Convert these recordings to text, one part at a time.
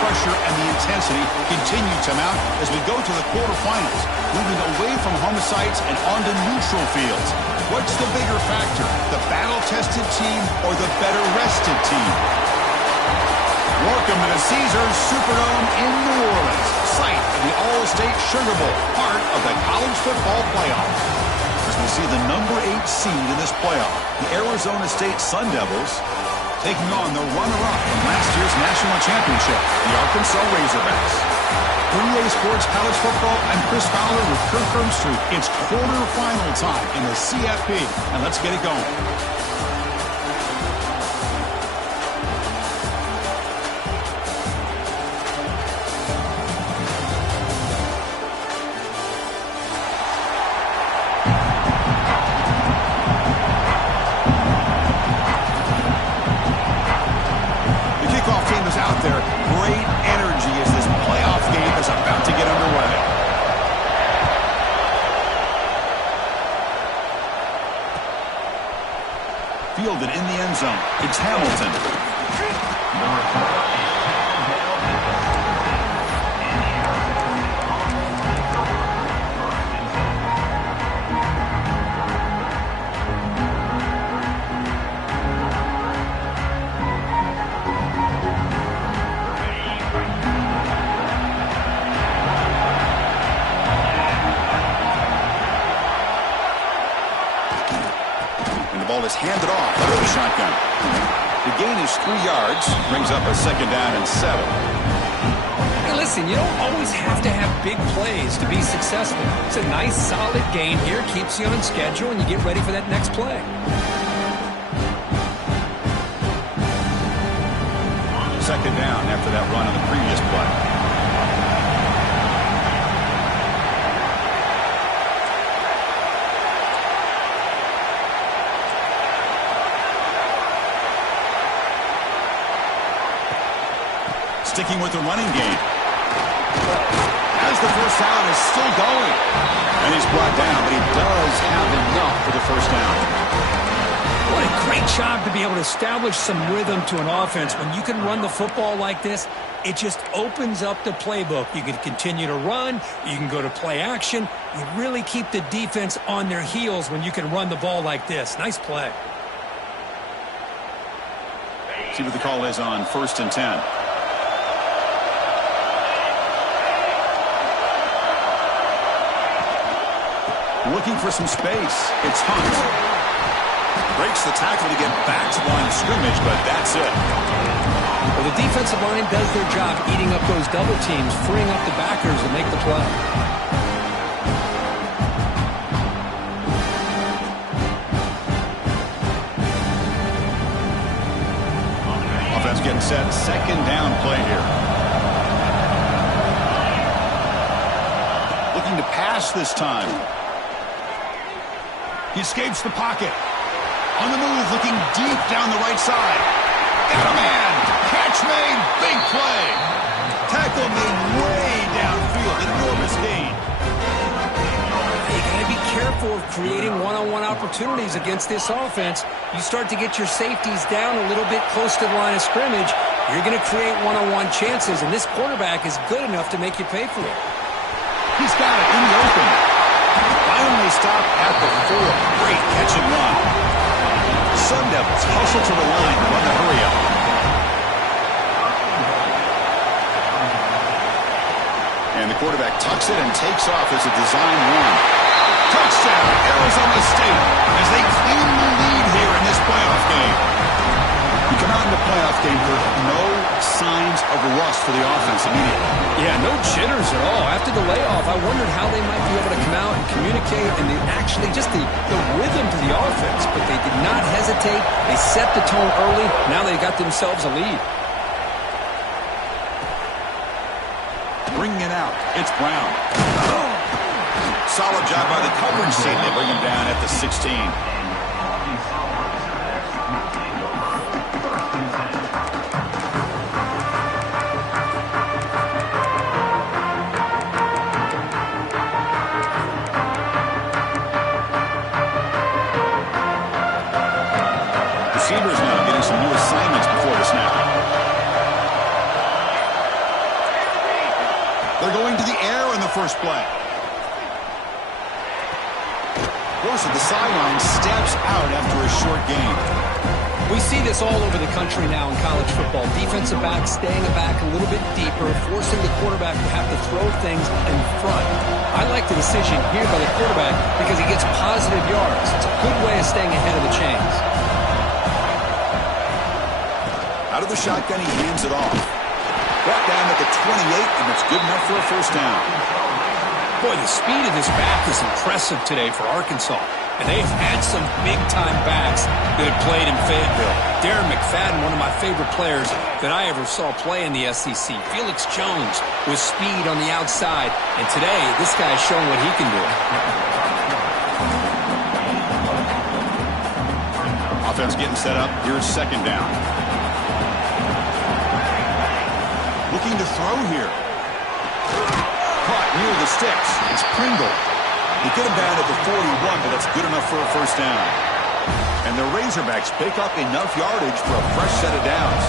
pressure and the intensity continue to mount as we go to the quarterfinals, moving away from home sites and onto neutral fields. What's the bigger factor, the battle-tested team or the better-rested team? Welcome to the Caesars Superdome in New Orleans, site of the All-State Sugar Bowl, part of the college football playoff. As we see the number 8 seed in this playoff, the Arizona State Sun Devils, taking on the runner-up from last year's national championship, the Arkansas Razorbacks. 3A Sports College Football, I'm Chris Fowler with Kirk Herbstreit. It's quarterfinal time in the CFP, and let's get it going. Fielded in the end zone. It's Hamilton. Is handed off under the shotgun. The gain is 3 yards, brings up a 2nd down and 7. Hey, listen, you don't always have to have big plays to be successful. It's a nice, solid gain here, keeps you on schedule, and you get ready for that next play. Second down after that run on the previous play. Sticking with the running game. As the first down is still going. And he's brought down, but he does have enough for the first down. What a great job to be able to establish some rhythm to an offense. When you can run the football like this, it just opens up the playbook. You can continue to run. You can go to play action. You really keep the defense on their heels when you can run the ball like this. Nice play. See what the call is on 1st and 10. Looking for some space. It's Hunt. Breaks the tackle to get back to the line of scrimmage, but that's it. Well, the defensive line does their job eating up those double teams, freeing up the backers to make the play. Offense getting set. 2nd down play here. Looking to pass this time. He escapes the pocket. On the move, looking deep down the right side. Got a man. Catch made. Big play. Tackle made way downfield. Enormous gain. You got to be careful of creating one-on-one opportunities against this offense. You start to get your safeties down a little bit close to the line of scrimmage, you're going to create one-on-one chances, and this quarterback is good enough to make you pay for it. He's got it in the open. Finally stopped at the 4. Great catch and run. Sun Devils hustle to the line to run the hurry-up. And the quarterback tucks it and takes off as a design run. Touchdown, Arizona State, as they claim the lead here in this playoff game. You come out in the playoff game with no signs of rust for the offense immediately. Yeah, no jitters at all. After the layoff, I wondered how they might be able to come out and communicate and actually just the rhythm to the offense. But they did not hesitate. They set the tone early. Now they got themselves a lead. Bringing it out. It's Brown. Solid job by the coverage team. They bring him down at the 16. Receivers now getting some new assignments before the snap. They're going to the air on the first play. Goes to the sideline, steps out after a short gain. We see this all over the country now in college football. Defensive backs staying back a little bit deeper, forcing the quarterback to have to throw things in front. I like the decision here by the quarterback because he gets positive yards. It's a good way of staying ahead of the chains. Out of the shotgun, he hands it off. Brought down at the 28, and it's good enough for a first down. Boy, the speed of this back is impressive today for Arkansas. And they've had some big-time backs that have played in Fayetteville. Darren McFadden, one of my favorite players that I ever saw play in the SEC. Felix Jones with speed on the outside. And today, this guy is showing what he can do. Offense getting set up. Here's second down. Looking to throw here. Caught near the sticks. It's Pringle. They get him down at the 41, but that's good enough for a first down. And the Razorbacks pick up enough yardage for a fresh set of downs.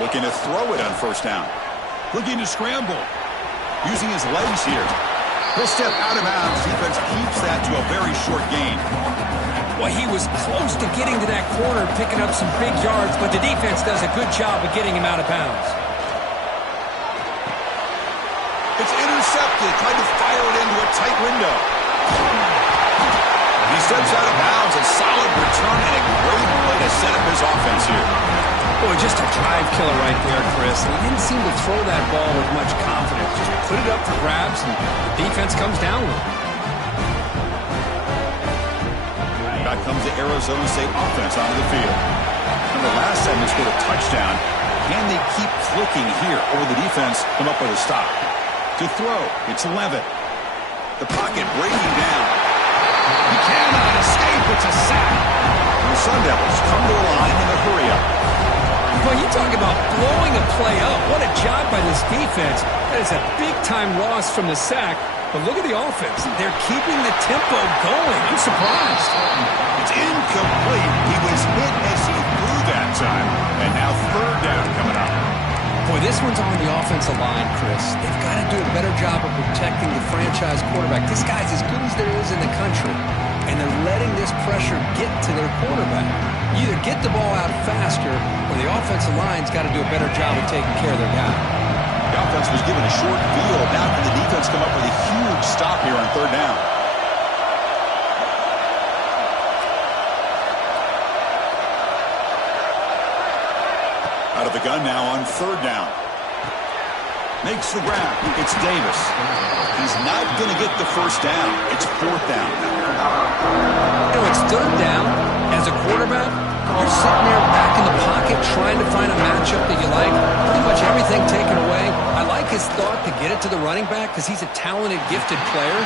Looking to throw it on first down. Looking to scramble. Using his legs here. He'll step out of bounds. Defense keeps that to a very short gain. Well, he was close to getting to that corner, picking up some big yards, but the defense does a good job of getting him out of bounds. It's intercepted. Tried to fire it into a tight window. He steps out of bounds. A solid return and a great play to set up his offense here. Boy, just a drive killer right there, Chris. He didn't seem to throw that ball with much confidence. Just put it up for grabs, and the defense comes down with it. Back comes the Arizona State offense onto the field. And the last time they scored a touchdown. Can they keep clicking here, or will the defense come up with a stop? To throw, it's Levitt. The pocket breaking down. He cannot escape. It's a sack. And the Sun Devils come to the line in a hurry-up. Well, you talk about blowing a play up. What a job by this defense. That is a big-time loss from the sack. But look at the offense. They're keeping the tempo going. I'm surprised. It's incomplete. He was hit as he threw that time. And now third down coming up. Boy, this one's on the offensive line, Chris. They've got to do a better job of protecting the franchise quarterback. This guy's as good as there is in the country, and they're letting this pressure get to their quarterback. You either get the ball out faster, or the offensive line's got to do a better job of taking care of their guy. The offense was given a short field. Now can the defense come up with a huge stop here on third down? Out of the gun now on third down. Makes the grab. It's Davis. He's not going to get the first down. It's fourth down. You know, it's third down. As a quarterback, you're sitting there back in the pocket trying to find a matchup that you like. Pretty much everything taken away. I like his thought to get it to the running back because he's a talented, gifted player,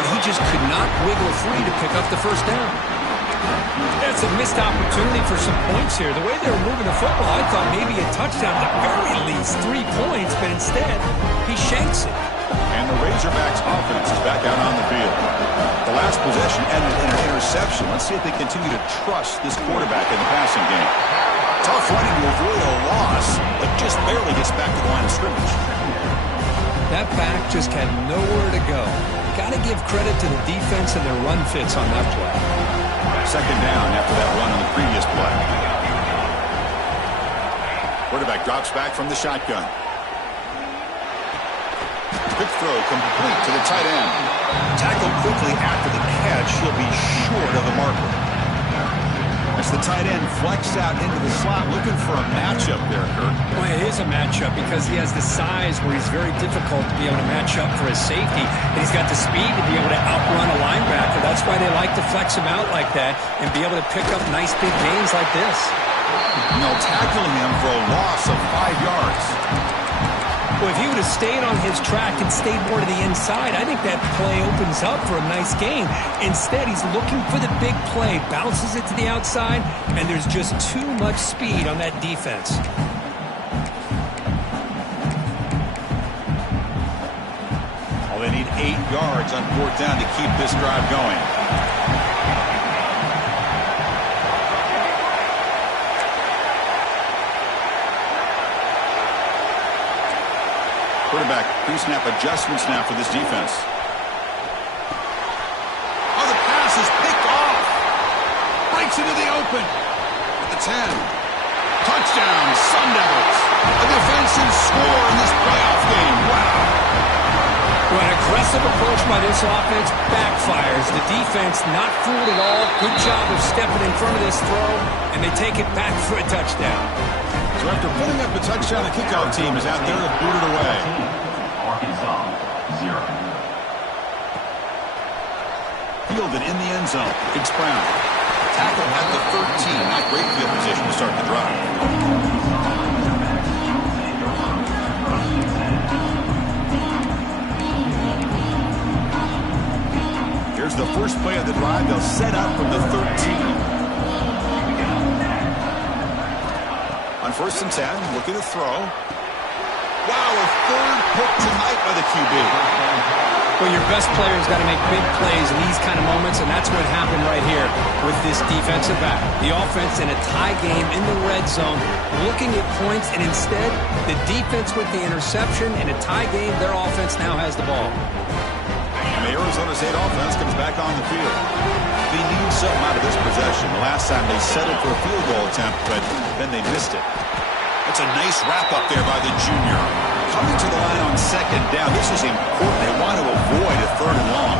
but he just could not wiggle free to pick up the first down. That's a missed opportunity for some points here. The way they were moving the football, I thought maybe a touchdown, at the very least 3 points, but instead, he shanks it. And the Razorbacks offense is back out on the field. The last possession ended in an interception. Let's see if they continue to trust this quarterback in the passing game. Tough running to avoid a loss, but just barely gets back to the line of scrimmage. That back just had nowhere to go. Got to give credit to the defense and their run fits on that play. Second down after that run on the previous play. Quarterback drops back from the shotgun. Quick throw complete to the tight end. Tackled quickly after the catch. He'll be short of the marker. As the tight end flexed out into the slot, looking for a matchup there, Kurt. Well, it is a matchup because he has the size where he's very difficult to be able to match up for his safety. And he's got the speed to be able to outrun a linebacker. That's why they like to flex him out like that and be able to pick up nice big gains like this. And they'll tackle him for a loss of 5 yards. Well, if he would have stayed on his track and stayed more to the inside, I think that play opens up for a nice gain. Instead, he's looking for the big play, bounces it to the outside, and there's just too much speed on that defense. Well, they need 8 yards on fourth down to keep this drive going. Quarterback pre-snap adjustments now for this defense. Oh, the pass is picked off. Breaks into the open. At the 10. Touchdown, Sun Devils. A defensive score in this playoff game. Wow. Well, an aggressive approach by this offense backfires. The defense not fooled at all. Good job of stepping in front of this throw, and they take it back for a touchdown. So after putting up the touchdown, the kickoff team is out there to boot it away. Arkansas, 0. Fielded in the end zone. It's Brown. Tackle at the 13. Not great field position to start the drive. Here's the first play of the drive. They'll set up from the 13. On 1st and 10, looking to throw. Wow, a third pick tonight by the QB. Well, your best player's got to make big plays in these kind of moments, and that's what happened right here with this defensive back. The offense in a tie game in the red zone, looking at points, and instead, the defense with the interception. In a tie game, their offense now has the ball. And the Arizona State offense comes back on the field. They need something out of this possession. The last time they settled for a field goal attempt, but then they missed it. That's a nice wrap-up there by the junior. Coming to the line on 2nd down. This is important. They want to avoid a 3rd and long.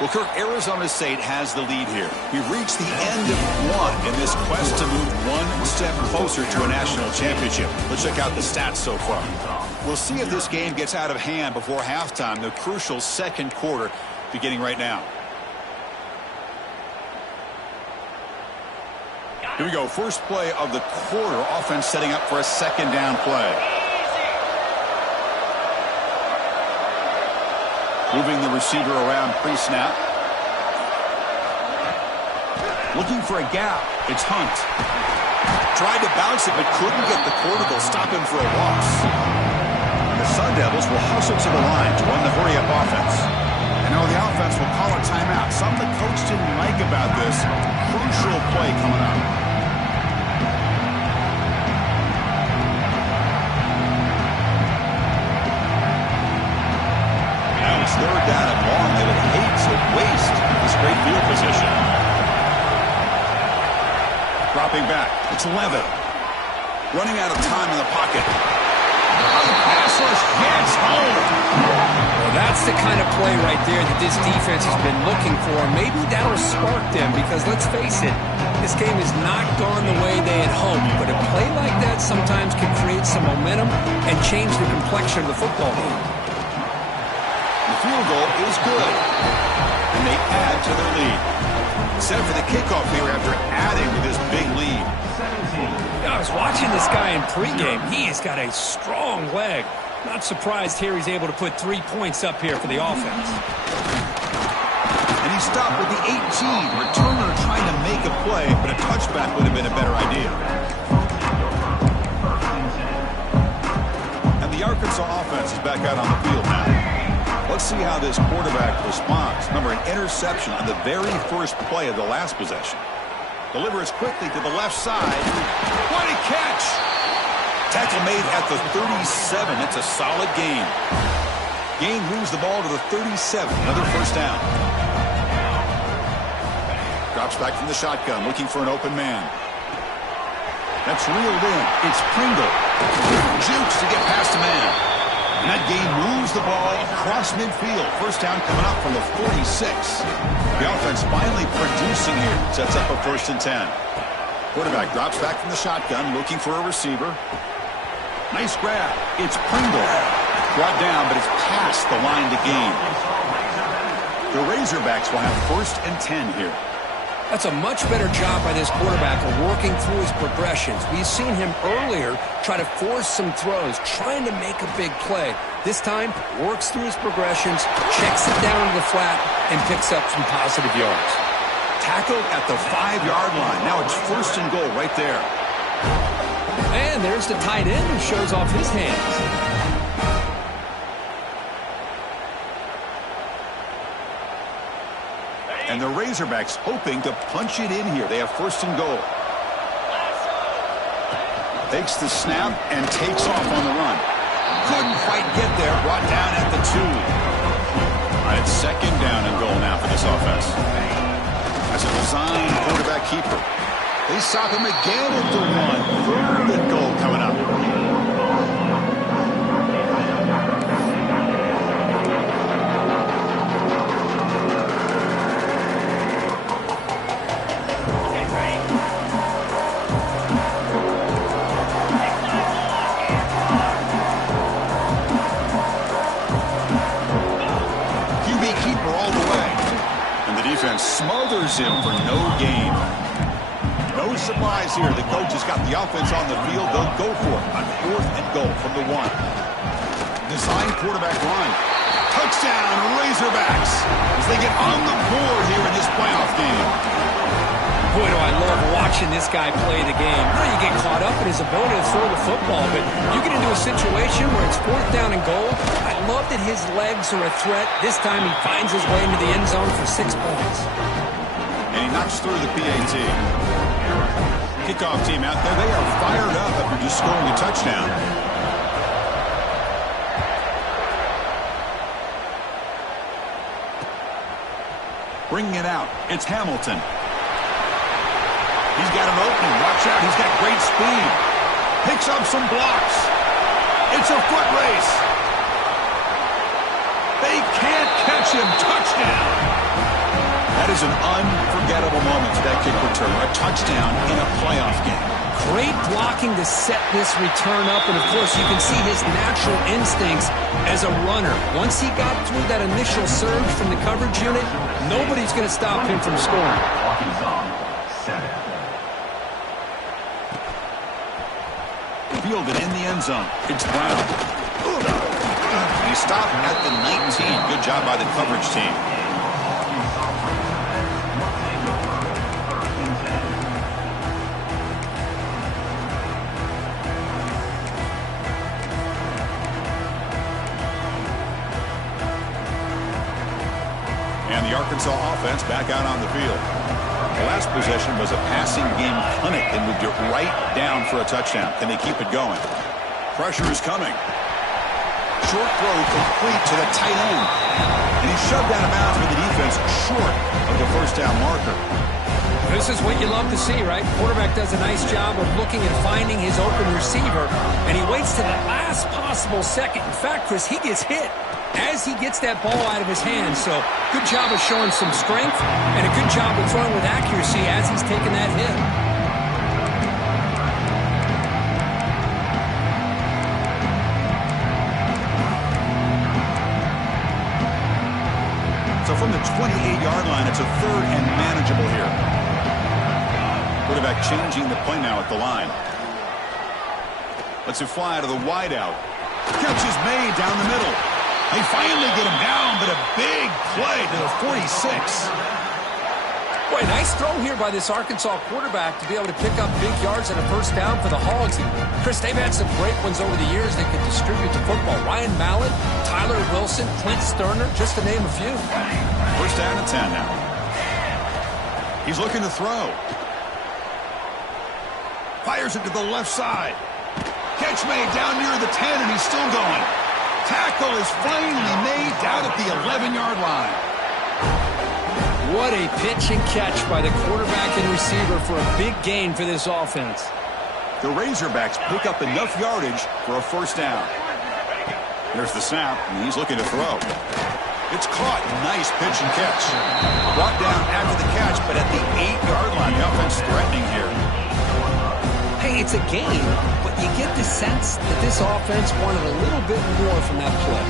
Well, Kirk, Arizona State has the lead here. We've reached the end of one in this quest to move one step closer to a national championship. Let's check out the stats so far. We'll see if this game gets out of hand before halftime, the crucial 2nd quarter beginning right now. Here we go. First play of the quarter. Offense setting up for a 2nd down play. Moving the receiver around pre-snap. Looking for a gap. It's Hunt. Tried to bounce it, but couldn't get the corner. They'll stop him for a loss. The Sun Devils will hustle to the line to run the hurry-up offense. And now the offense will call a timeout. Something the coach didn't like about this. Crucial play coming up. Now it's 3rd down and long. They would hate to waste this great field position. Dropping back. It's 11. Running out of time in the pocket. The pass rush gets home. Well, that's the kind of play right there that this defense has been looking for. Maybe that'll spark them because, let's face it, this game has not gone the way they had hoped. But a play like that sometimes can create some momentum and change the complexion of the football game. The field goal is good. And they add to their lead. Set for the kickoff here after adding to this big lead. I was watching this guy in pregame. He has got a strong leg. Not surprised here he's able to put 3 points up here for the offense. And he stopped with the 18. Returner trying to make a play, but a touchback would have been a better idea. And the Arkansas offense is back out on the field now. Let's see how this quarterback responds. Remember, an interception on the very first play of the last possession. Delivers quickly to the left side. What a catch! Tackle made at the 37. That's a solid gain. Gain moves the ball to the 37. Another 1st down. Drops back from the shotgun, looking for an open man. That's reeled in. It's Pringle. Jukes to get past a man. And that game moves the ball across midfield. 1st down coming up from the 46. The offense finally producing here. Sets up a 1st and 10. Quarterback drops back from the shotgun, looking for a receiver. Nice grab. It's Pringle. Brought down, but it's past the line to gain. The Razorbacks will have 1st and 10 here. That's a much better job by this quarterback of working through his progressions. We've seen him earlier try to force some throws, trying to make a big play. This time, works through his progressions, checks it down to the flat, and picks up some positive yards. Tackled at the 5-yard line. Now it's 1st and goal right there. And there's the tight end who shows off his hands. And the Razorbacks hoping to punch it in here. They have 1st and goal. Takes the snap and takes off on the run. Couldn't quite get there. Brought down at the 2. All right, it's 2nd down and goal now for this offense. As a design quarterback keeper. They stop him again at the 1. 3rd and goal coming up. Smothers him for no gain. No surprise here. The coach has got the offense on the field. They'll go for it on 4th and goal from the 1. Design quarterback run. Touchdown, Razorbacks, as they get on the board here in this playoff game. Boy, do I love watching this guy play the game. You know, you get caught up in his ability to throw the football, but you get into a situation where it's 4th down and goal. I love that his legs are a threat. This time he finds his way into the end zone for 6 points. And he knocks through the PAT. Kickoff team out there. They are fired up after just scoring a touchdown. Bringing it out. It's Hamilton. He's got an opening. Watch out. He's got great speed. Picks up some blocks. It's a foot race. They can't catch him. Touchdown. That is an unforgettable moment to that kick return. A touchdown in a playoff game. Great blocking to set this return up. And, of course, you can see his natural instincts as a runner. Once he got through that initial surge from the coverage unit, nobody's going to stop him from scoring. Fielded in the end zone. It's Brown. He stopped at the 19. Good job by the coverage team. And the Arkansas offense back out on the field. The last possession was a passing game clinic and moved it right down for a touchdown. Can they keep it going? Pressure is coming. Short throw complete to the tight end. And he's shoved out of bounds with the defense short of the 1st down marker. This is what you love to see, right? Quarterback does a nice job of looking and finding his open receiver, and he waits to the last possible second. In fact, Chris, he gets hit as he gets that ball out of his hands. So good job of showing some strength and a good job of throwing with accuracy as he's taking that hit. So from the 28-yard line, it's a 3rd and manageable here. Quarterback changing the play now at the line. Lets it fly to the wideout. Catch is made down the middle. They finally get him down, but a big play to the 46. Boy, nice throw here by this Arkansas quarterback to be able to pick up big yards and a 1st down for the Hogs. And Chris, they've had some great ones over the years that could distribute the football. Ryan Mallett, Tyler Wilson, Clint Sterner, just to name a few. 1st down and 10 now. He's looking to throw. Fires it to the left side. Catch made down near the 10, and he's still going. Tackle is finally made down at the 11-yard line. What a pitch and catch by the quarterback and receiver for a big gain for this offense. The Razorbacks pick up enough yardage for a 1st down. There's the snap, and he's looking to throw. It's caught. Nice pitch and catch. Brought down after the catch, but at the 8-yard line, the offense threatening here. Hey, it's a game, but you get the sense that this offense wanted a little bit more from that play.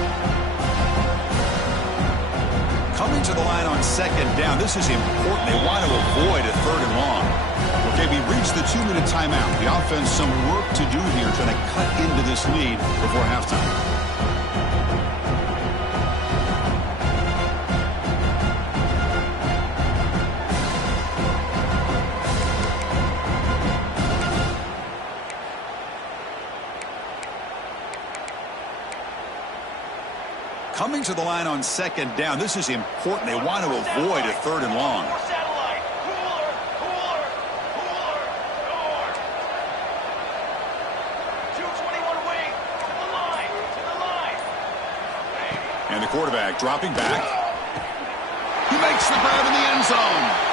Coming to the line on second down. This is important. They want to avoid a third and long. Okay, we reached the 2-minute timeout. The offense some work to do here, trying to cut into this lead before halftime. Coming to the line on second down. This is important. They want to avoid a third and long. And the quarterback dropping back. He makes the grab in the end zone.